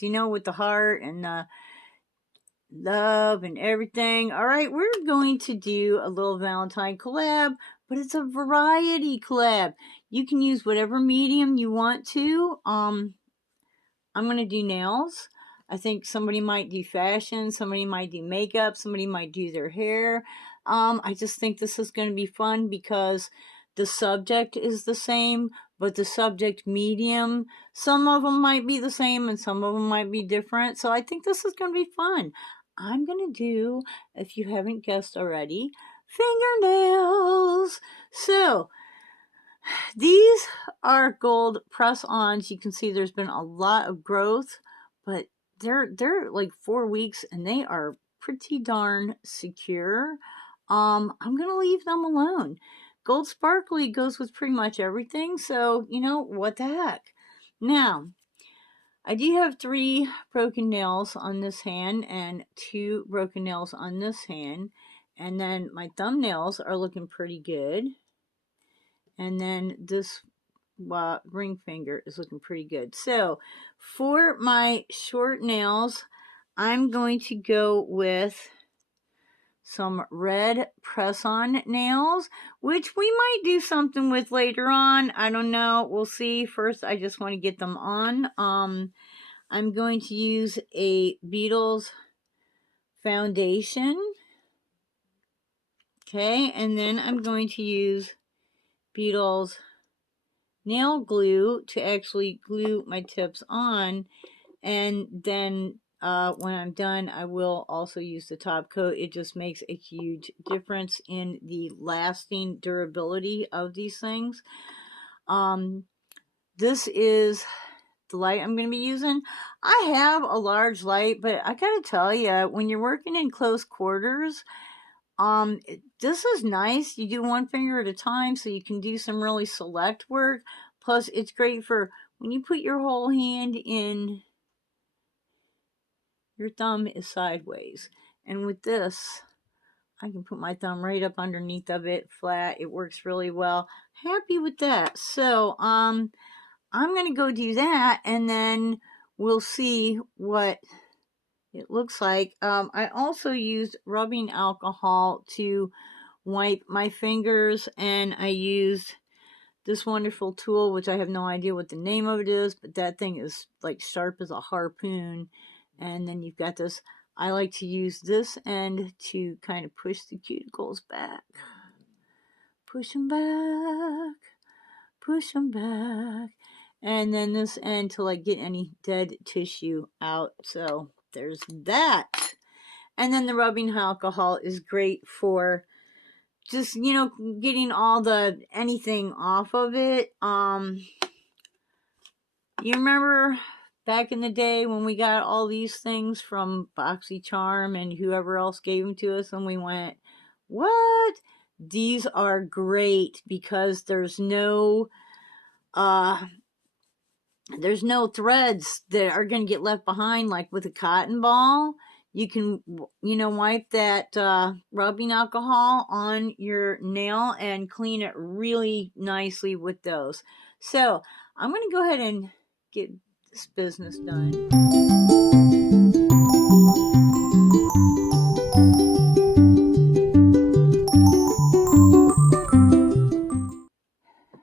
nice, you know, with the heart and the love and everything. All right, we're going to do a little Valentine collab, but it's a variety collab. You can use whatever medium you want to. I'm going to do nails. I think somebody might do fashion, somebody might do makeup, somebody might do their hair. I just think this is going to be fun because the subject is the same, but the subject medium, some of them might be the same and some of them might be different. So I think this is going to be fun. I'm going to do, if you haven't guessed already, fingernails. So these are gold press-ons. You can see there's been a lot of growth, but they're like 4 weeks and they are pretty darn secure. I'm gonna leave them alone. Gold sparkly goes with pretty much everything, so you know what the heck. Now, I do have 3 broken nails on this hand and 2 broken nails on this hand, and then my thumbnails are looking pretty good. And then this ring finger is looking pretty good. So for my short nails, I'm going to go with some red press-on nails, which we might do something with later on. I don't know. We'll see. First, I just want to get them on. I'm going to use a Beetles foundation. Okay, and then I'm going to use Beetles nail glue to actually glue my tips on, and then when I'm done I will also use the top coat. It just makes a huge difference in the lasting durability of these things. This is the light I'm going to be using. I have a large light, but I gotta tell you, when you're working in close quarters, this is nice. You do one finger at a time so you can do some really select work. Plus, it's great for when you put your whole hand in, your thumb is sideways. And with this, I can put my thumb right up underneath of it, flat. It works really well. Happy with that. So, I'm going to go do that, and then we'll see what it looks like. I also used rubbing alcohol to wipe my fingers, and I used this wonderful tool, which I have no idea what the name of it is, but that thing is like sharp as a harpoon. And then you've got this, I like to use this end to kind of push the cuticles back. Push them back. Push them back. And then this end to like get any dead tissue out. So there's that. And then the rubbing alcohol is great for just, you know, getting all the anything off of it. You remember back in the day when we got all these things from BoxyCharm and whoever else gave them to us, and we went, what? These are great because there's no threads that are going to get left behind like with a cotton ball. You can, you know, wipe that rubbing alcohol on your nail and clean it really nicely with those. So I'm going to go ahead and get this business done.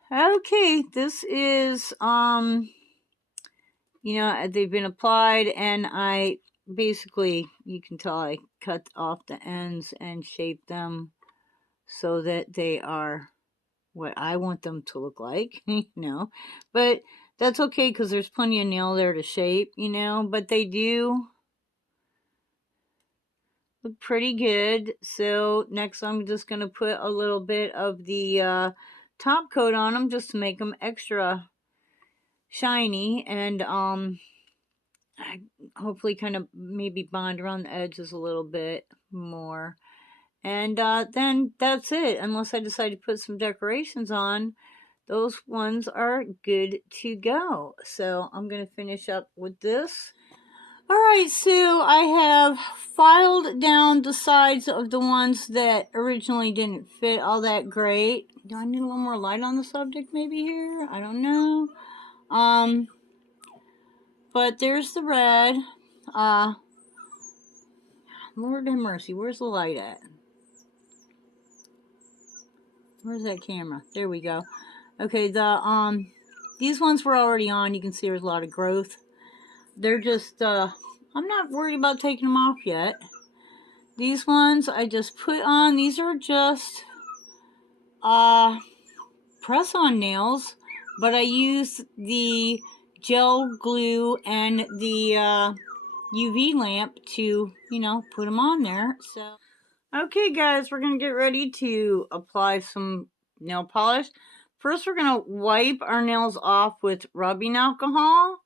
Okay, this is, you know, they've been applied, and I basically, you can tell I cut off the ends and shape them so that they are what I want them to look like, you know, but that's okay because there's plenty of nail there to shape, you know, but they do look pretty good. So next I'm just going to put a little bit of the top coat on them just to make them extra shiny, and hopefully kind of maybe bond around the edges a little bit more. And then that's it. Unless I decide to put some decorations on, those ones are good to go. So I'm going to finish up with this. Alright, so I have filed down the sides of the ones that originally didn't fit all that great. Do I need a little more light on the subject maybe here? I don't know. but there's the red. Lord have mercy, where's the light at? Where's that camera? There we go. Okay, these ones were already on. You can see there's a lot of growth. They're just, I'm not worried about taking them off yet. These ones I just put on. These are just, press-on nails, but I use the gel glue and the, UV lamp to, you know, put them on there. So, okay guys, we're going to get ready to apply some nail polish. First, we're going to wipe our nails off with rubbing alcohol.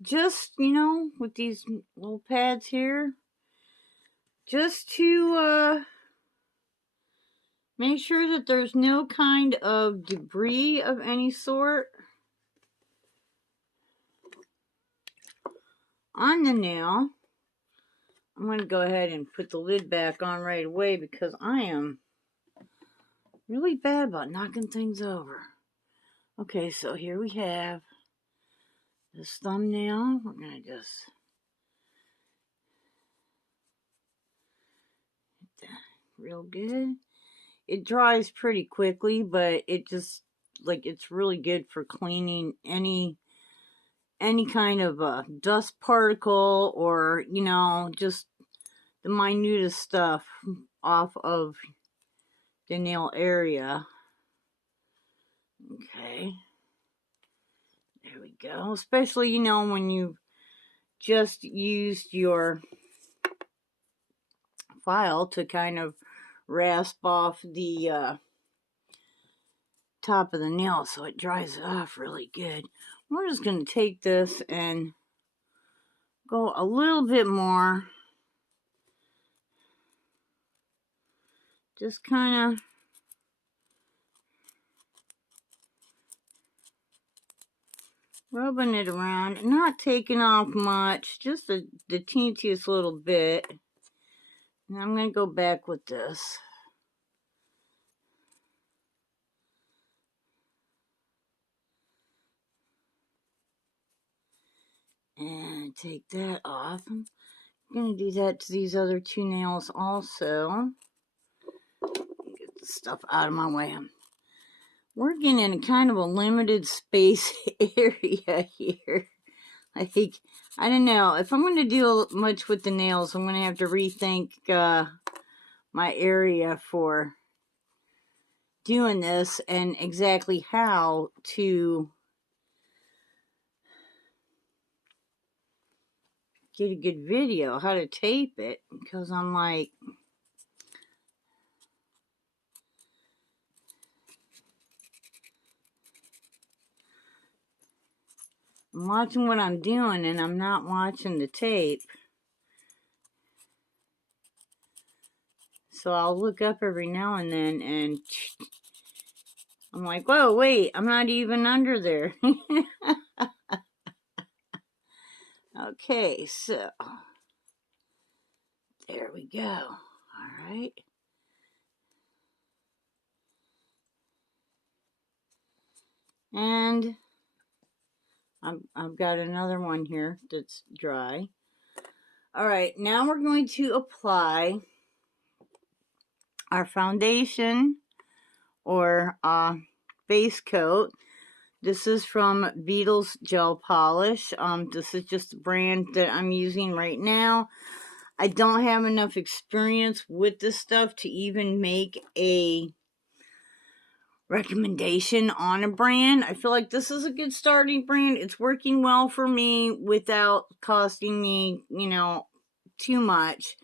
Just, you know, with these little pads here. Just to make sure that there's no kind of debris of any sort on the nail. I'm going to go ahead and put the lid back on right away because I am really bad about knocking things over. Okay, so here we have this thumbnail. We're going to just hit that real good. It dries pretty quickly, but it just, like, it's really good for cleaning any kind of dust particle or, you know, just the minutest stuff off of the nail area. Okay. There we go. Especially, you know, when you just used your file to kind of rasp off the top of the nail so it dries it off really good. We're just going to take this and go a little bit more. Just kind of rubbing it around, not taking off much, just the teensiest little bit. And I'm going to go back with this. And take that off. I'm going to do that to these other two nails also. Get the stuff out of my way. I'm working in a kind of a limited space area here. I think, I don't know, if I'm going to do much with the nails, I'm going to have to rethink my area for doing this and exactly how to get a good video, how to tape it, because I'm like, I'm watching what I'm doing and I'm not watching the tape. So I'll look up every now and then and I'm like, whoa, wait, I'm not even under there. Okay, so there we go. All right. And I've got another one here that's dry. All right, now we're going to apply our foundation or base coat. This is from Beetle's Gel Polish. This is just the brand that I'm using right now. I don't have enough experience with this stuff to even make a recommendation on a brand. I feel like this is a good starting brand. It's working well for me without costing me, you know, too much.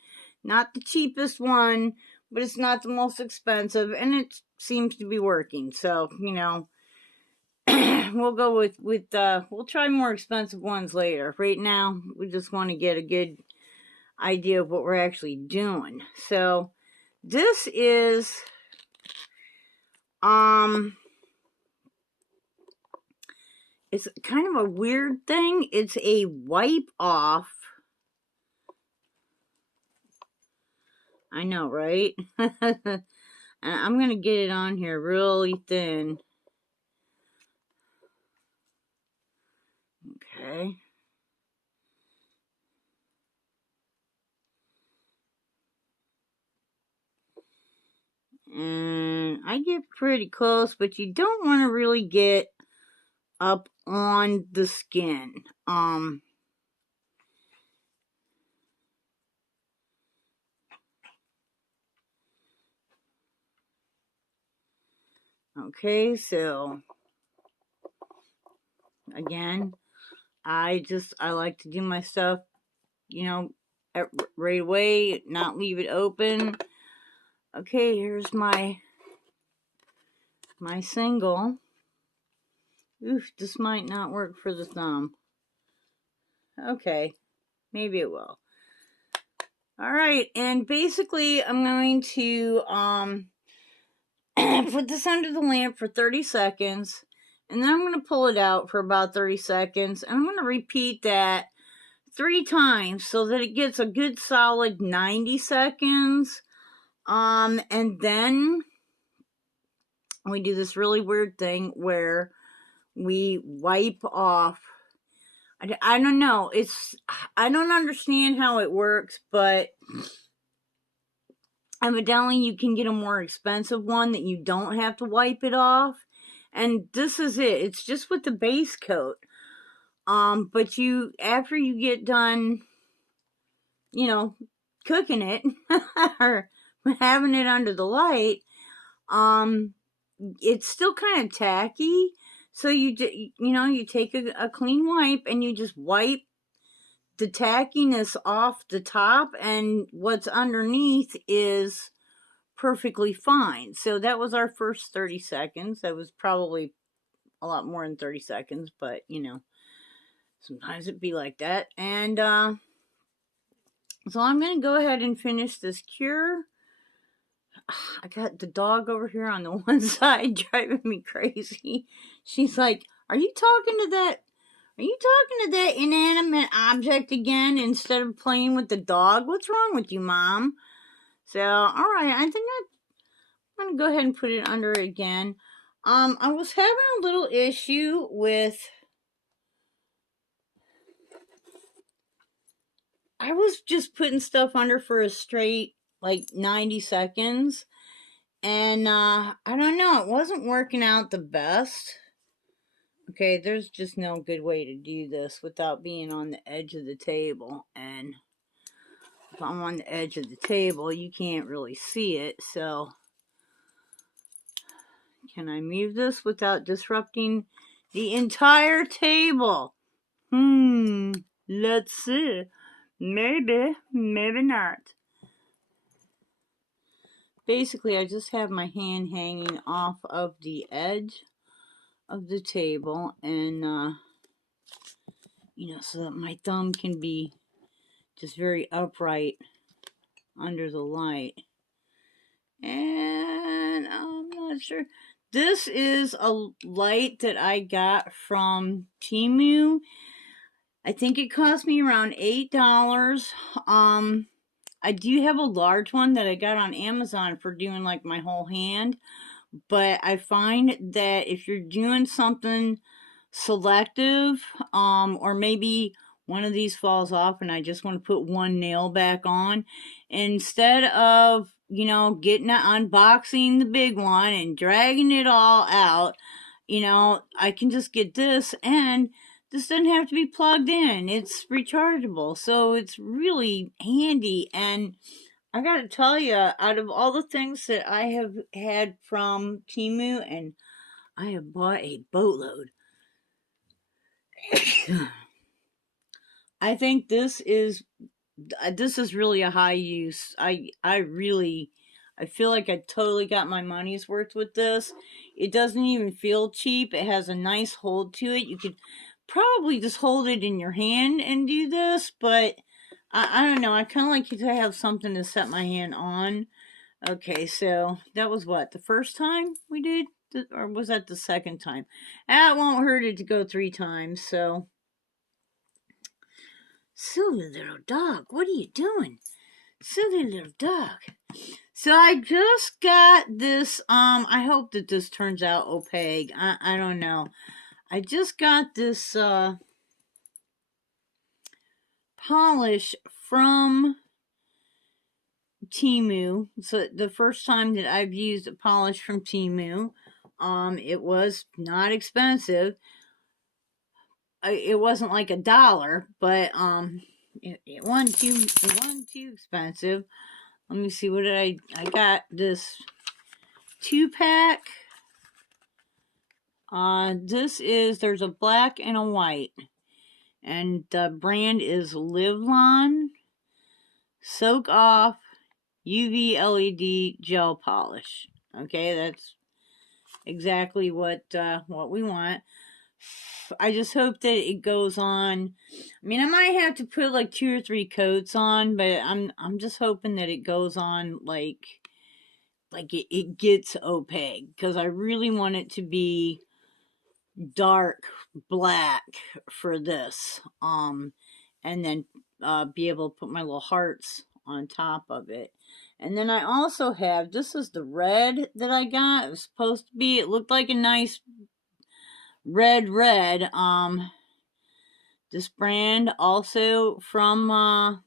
Not the cheapest one, but it's not the most expensive, and it seems to be working. So, you know, we'll go with we'll try more expensive ones later. Right now, we just want to get a good idea of what we're actually doing. So, this is it's kind of a weird thing. It's a wipe off. I know, right? I'm going to get it on here really thin. Okay. And I get pretty close, but you don't want to really get up on the skin. Okay, so again, I like to do my stuff, you know, right away, not leave it open. Okay, here's my single. Oof, this might not work for the thumb. Okay, maybe it will. All right, and basically I'm going to put this under the lamp for 30 seconds, and then I'm going to pull it out for about 30 seconds, and I'm going to repeat that 3 times so that it gets a good solid 90 seconds. And then we do this really weird thing where we wipe off. I don't know. I don't understand how it works, but evidently you can get a more expensive one that you don't have to wipe it off. And this is it. It's just with the base coat. But after you get done, cooking it or having it under the light, it's still kind of tacky. So you take a clean wipe and you just wipe the tackiness off the top, and what's underneath is perfectly fine. So that was our first 30 seconds. That was probably a lot more than 30 seconds, but sometimes it'd be like that. And so I'm going to go ahead and finish this cure. I got the dog over here on the one side driving me crazy. She's like, Are you talking to that inanimate object again instead of playing with the dog? What's wrong with you, Mom? So, alright, I think I'm going to go ahead and put it under again. I was having a little issue with... I was just putting stuff under for a straight, 90 seconds. And, I don't know, it wasn't working out the best. Okay, there's just no good way to do this without being on the edge of the table. And if I'm on the edge of the table, you can't really see it. So, can I move this without disrupting the entire table? Let's see. Maybe, maybe not. Basically, I just have my hand hanging off of the edge of the table, and so that my thumb can be just very upright under the light. And I'm not sure. This is a light that I got from Temu. I think it cost me around $8. I do have a large one that I got on Amazon for doing my whole hand. But I find that if you're doing something selective, or maybe one of these falls off and I just want to put one nail back on, instead of, unboxing the big one and dragging it all out, I can just get this, and this doesn't have to be plugged in. It's rechargeable. So it's really handy. And I gotta tell you, out of all the things that I have had from Temu, and I have bought a boatload, I think this is really a high use. I feel like I totally got my money's worth with this. It doesn't even feel cheap. It has a nice hold to it. You could probably just hold it in your hand and do this, but I don't know. I kind of like to have something to set my hand on. Okay, so that was what, the first time we did? Or was that the second time? It won't hurt it to go 3 times, so. Silly little dog, what are you doing? Silly little dog. So I just got this, I hope that this turns out opaque. I don't know. I just got this, polish from Temu. So the first time that I've used a polish from Temu, it was not expensive. It wasn't like $1, but it wasn't too expensive. Let me see, what did I got this 2-pack. There's a black and a white, and the brand is Livlon Soak Off UV LED Gel Polish. Okay, that's exactly what we want. I just hope that it goes on. I mean, I might have to put like 2 or 3 coats on, but I'm just hoping that it goes on like it gets opaque, because I really want it to be dark black for this. And then be able to put my little hearts on top of it. And then I also have, this is the red that I got. It was supposed to be, it looked like a nice red. This brand also from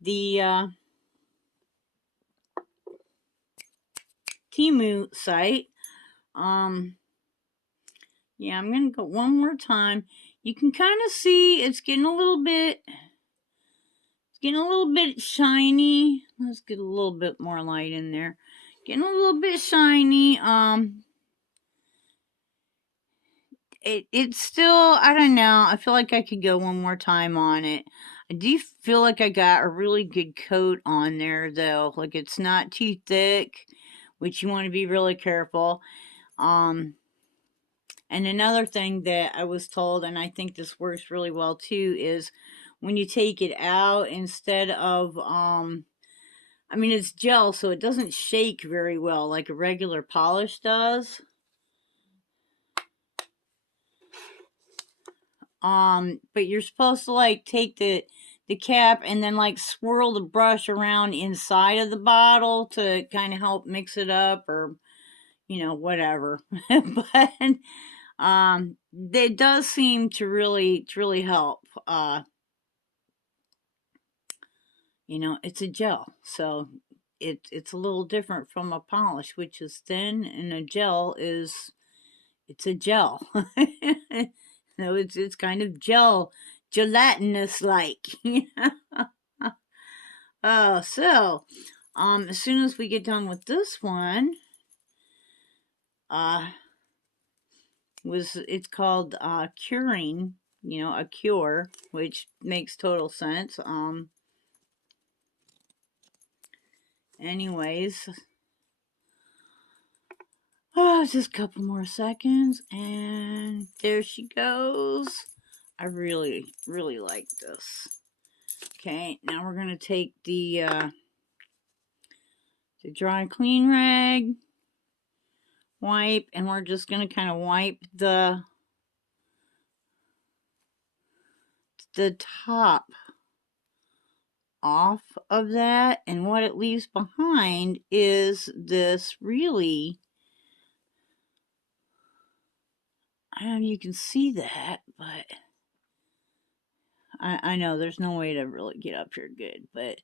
the Temu site. Yeah, I'm gonna go one more time. You can kind of see it's getting a little bit shiny. Let's get a little bit more light in there. Getting a little bit shiny. It's still, I don't know. I feel like I could go one more time on it. I do feel like I got a really good coat on there though. Like, it's not too thick, which you want to be really careful. And another thing that I was told, and I think this works really well too, is when you take it out, instead of I mean, it's gel, so it doesn't shake very well like a regular polish does. But you're supposed to like take the cap and then like swirl the brush around inside of the bottle to kind of help mix it up, or whatever. But it does seem to really help. It's a gel, so it's a little different from a polish, which is thin, and a gel it's a gel. It's kind of gelatinous like. So as soon as we get done with this one, it's called curing, a cure, which makes total sense. Anyways, just a couple more seconds, and there she goes. I really like this. Okay, now we're gonna take the dry clean rag, wipe, and we're just gonna kind of wipe the top off of that, and what it leaves behind is this really, I don't know if you can see that, but I know there's no way to really get up here good, but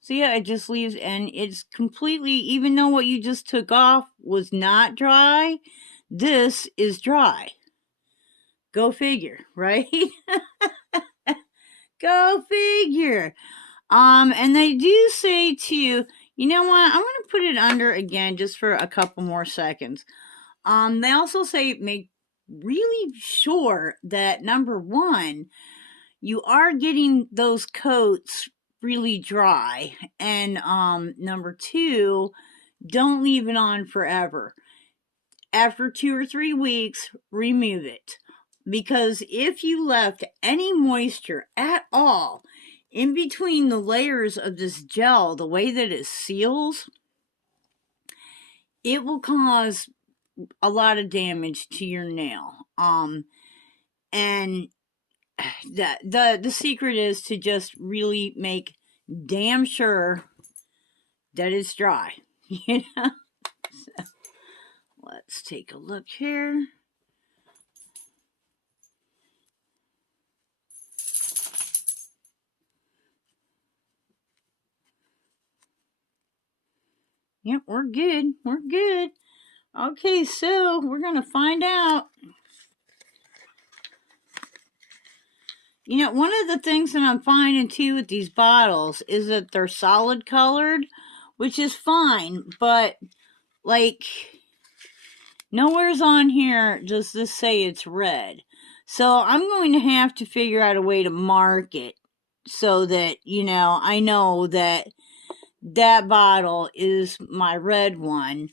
so yeah, it just leaves, and it's completely, even though what you just took off was not dry, this is dry. Go figure, right? Go figure. And they do say too, you know what? I'm going to put it under again just for a couple more seconds. They also say make really sure that, number one, you are getting those coats really dry, and number two, don't leave it on forever. After 2 or 3 weeks, remove it, because if you left any moisture at all in between the layers of this gel, the way that it seals, it will cause a lot of damage to your nail. And the secret is to just really make damn sure that it's dry. So, let's take a look here. Yep, we're good. We're good. Okay, so we're going to find out. You know, one of the things that I'm finding too with these bottles is that they're solid colored, which is fine, but like nowhere's on here does this say it's red. So I'm going to have to figure out a way to mark it so that, you know, I know that that bottle is my red one.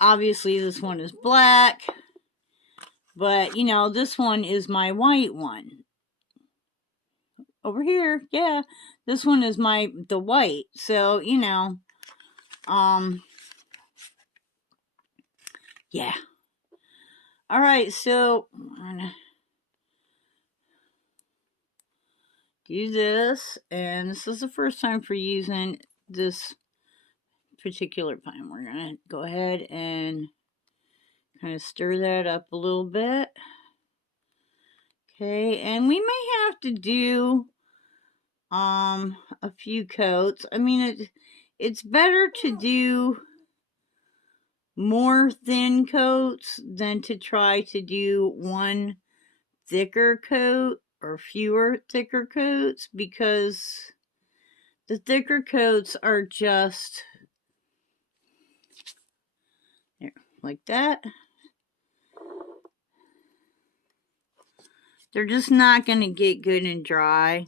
Obviously, this one is black, but, you know, this one is my white one. Over here, yeah, this one is the white. So, you know, yeah. All right, so I'm gonna do this, and this is the first time for using this particular pine. We're gonna go ahead and kind of stir that up a little bit. Okay, and we may have to do a few coats. I mean, it's better to do more thin coats than to try to do one thicker coat or fewer thicker coats, because the thicker coats are just there, like that. They're just not going to get good and dry.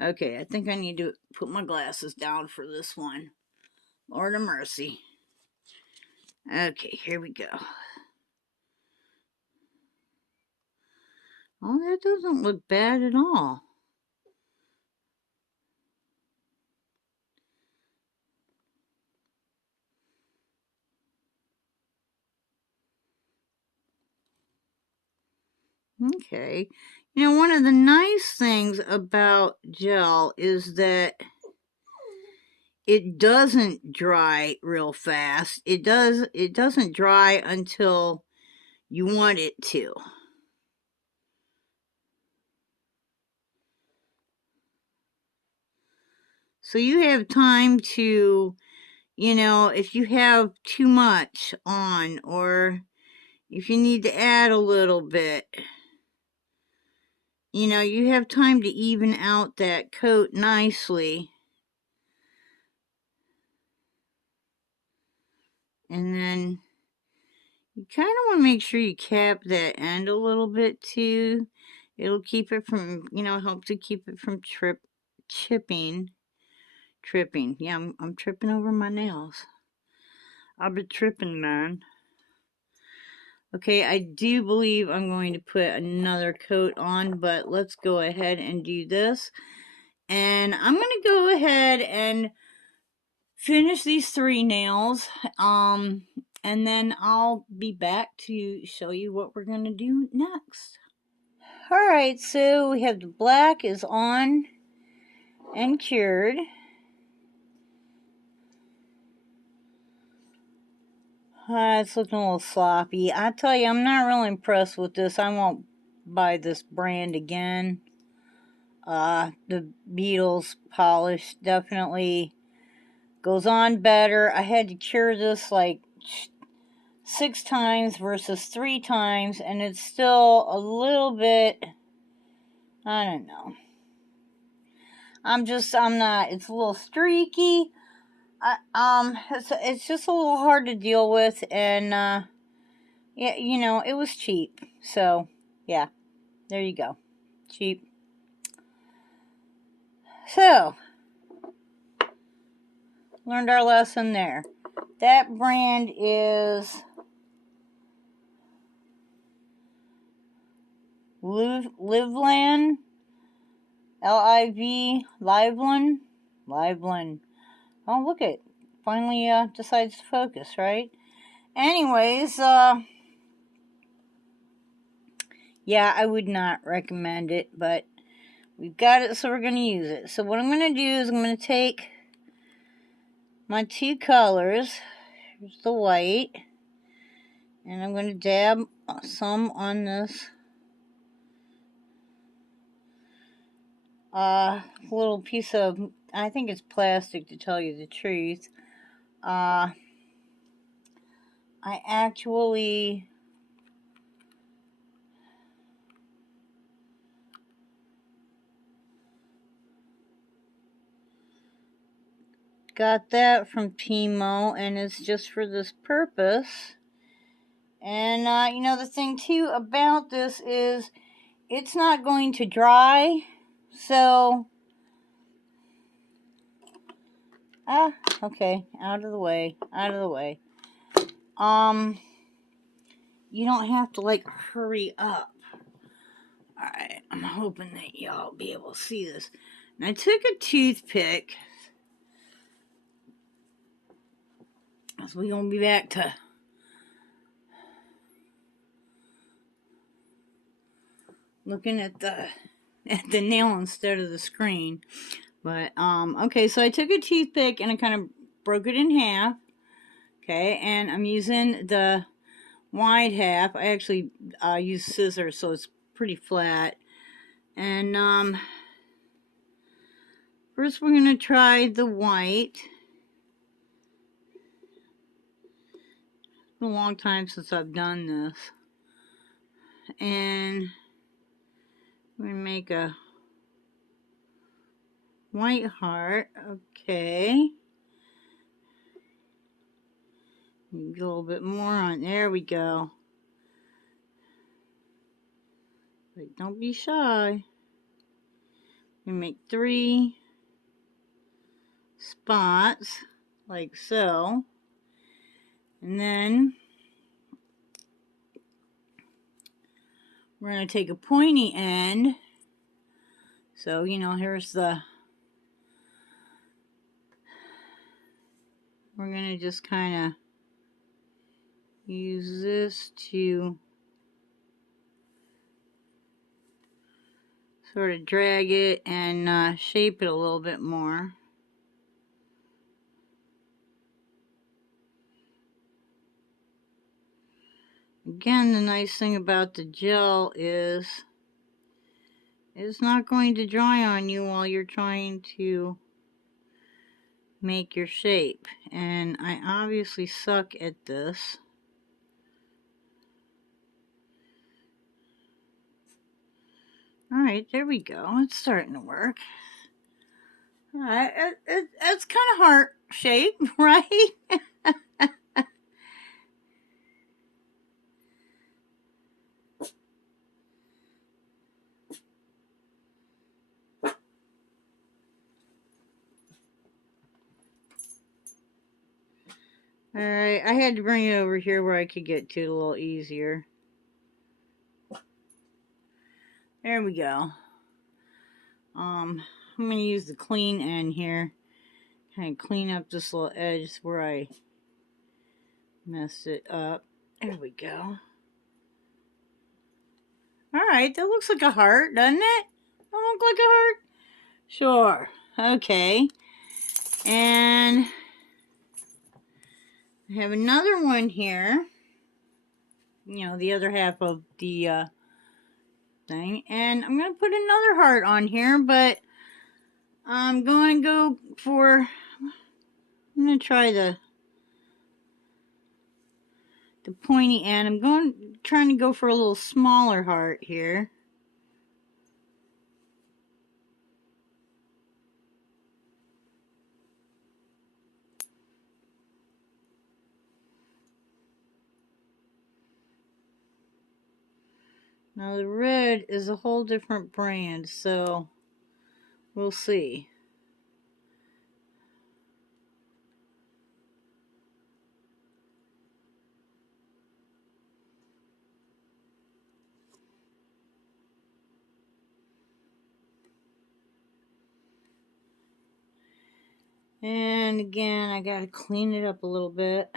Okay, I think I need to put my glasses down for this one. Lord of mercy. Okay, here we go. Oh, that doesn't look bad at all. Okay. You know, one of the nice things about gel is that it doesn't dry real fast. It doesn't dry until you want it to. So you have time to, you know, if you have too much on, or if you need to add a little bit, you know, you have time to even out that coat nicely. And then you kind of want to make sure you cap that end a little bit too. It'll keep it from, you know, help to keep it from tripping. Yeah, I'm tripping over my nails. I'll be tripping, man. Okay, I do believe I'm going to put another coat on, but let's go ahead and do this. And I'm going to go ahead and finish these 3 nails. And then I'll be back to show you what we're going to do next. Alright, so we have the black is on and cured. It's looking a little sloppy. I tell you, I'm not really impressed with this. I won't buy this brand again. The Beatles polish definitely goes on better. I had to cure this like 6 times versus 3 times, and it's still a little bit, I don't know. I'm not, it's a little streaky. It's just a little hard to deal with, and, yeah, you know, it was cheap. So, yeah, there you go. Cheap. So, learned our lesson there. That brand is Liveland. L-I-V, Liveland. Oh, look it. Finally decides to focus, right? Anyways, yeah, I would not recommend it, but we've got it, so we're going to use it. So what I'm going to do is I'm going to take my 2 colors. Here's the white. And I'm going to dab some on this little piece of, I think it's plastic to tell you the truth. I actually got that from Temu, and it's just for this purpose. And you know, the thing too about this is it's not going to dry, so okay, out of the way, out of the way. You don't have to like hurry up. Alright, I'm hoping that y'all be able to see this. And I took a toothpick, so we're gonna be back to looking at the nail instead of the screen. But okay, so I took a toothpick and I kind of broke it in half. Okay, and I'm using the wide half. I actually use scissors, so it's pretty flat. And first we're gonna try the white. It's been a long time since I've done this. And we make a white heart. Okay. Get a little bit more on. There we go. But don't be shy. We make 3 spots like so. And then we're going to take a pointy end. So, you know, here's the... We're going to just kind of use this to sort of drag it and shape it a little bit more. Again, the nice thing about the gel is it's not going to dry on you while you're trying to make your shape. And I obviously suck at this. Alright, there we go. It's starting to work. Alright, it's kind of heart shape, right? Alright, I had to bring it over here where I could get to it a little easier. There we go. I'm going to use the clean end here. Kind of clean up this little edge where I messed it up. There we go. Alright, that looks like a heart, doesn't it? That look like a heart? Sure. Okay. And I have another one here. You know, the other half of the thing. And I'm going to put another heart on here, but I'm going to go for... I'm going to try the pointy end. I'm trying to go for a little smaller heart here. Now the red is a whole different brand, so we'll see. And again, I gotta clean it up a little bit.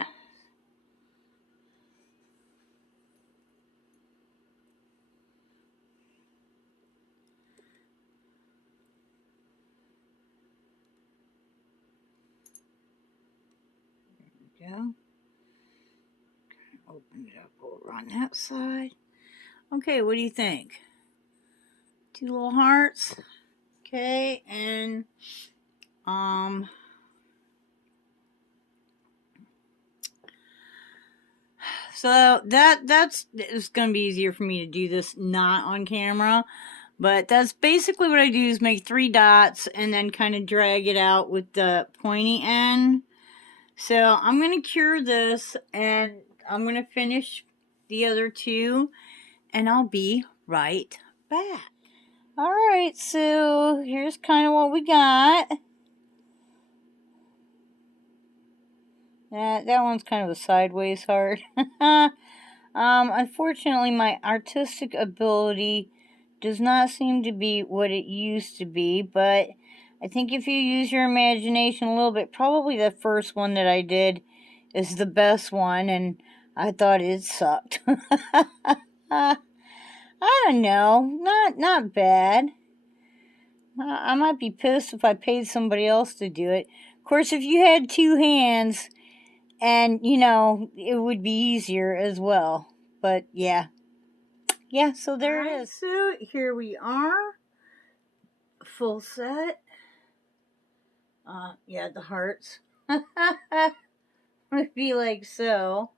There we go. Open it up over on that side. Okay, what do you think? 2 little hearts. Okay, and So it's going to be easier for me to do this not on camera. But that's basically what I do, is make 3 dots and then kind of drag it out with the pointy end. So I'm going to cure this and I'm going to finish the other 2 and I'll be right back. Alright, so here's kind of what we got. That one's kind of a sideways heart. Unfortunately, my artistic ability does not seem to be what it used to be, but I think if you use your imagination a little bit, probably the first one that I did is the best one, and I thought it sucked. I don't know, not bad. I might be pissed if I paid somebody else to do it. Of course, if you had 2 hands, and, you know, it would be easier as well. But, yeah. Yeah, so there it is. So, here we are. Full set. Yeah, the hearts. Would be like so.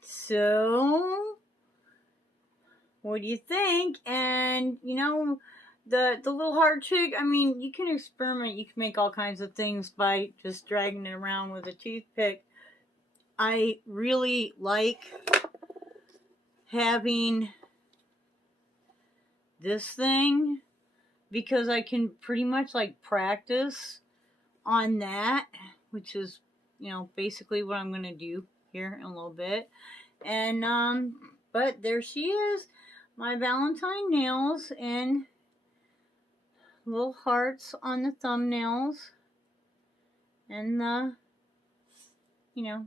So, what do you think? And, you know, the little heart chick, I mean, you can experiment. You can make all kinds of things by just dragging it around with a toothpick. I really like having this thing because I can pretty much like practice on that, which is, you know, basically what I'm going to do here in a little bit. And, but there she is, my Valentine nails, and little hearts on the thumbnails, and the, you know,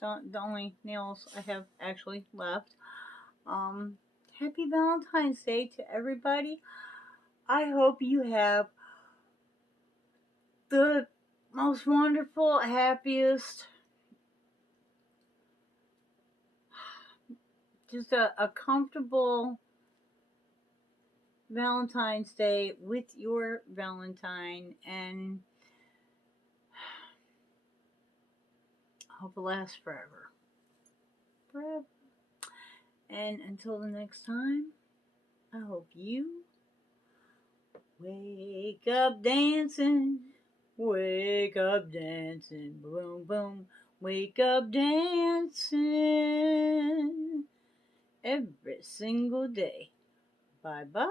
the only nails I have actually left. Happy Valentine's Day to everybody. I hope you have the most wonderful, happiest, just a comfortable Valentine's Day with your Valentine, and I hope it lasts forever. Forever. And until the next time, I hope you wake up dancing, boom, boom, wake up dancing every single day. Bye-bye.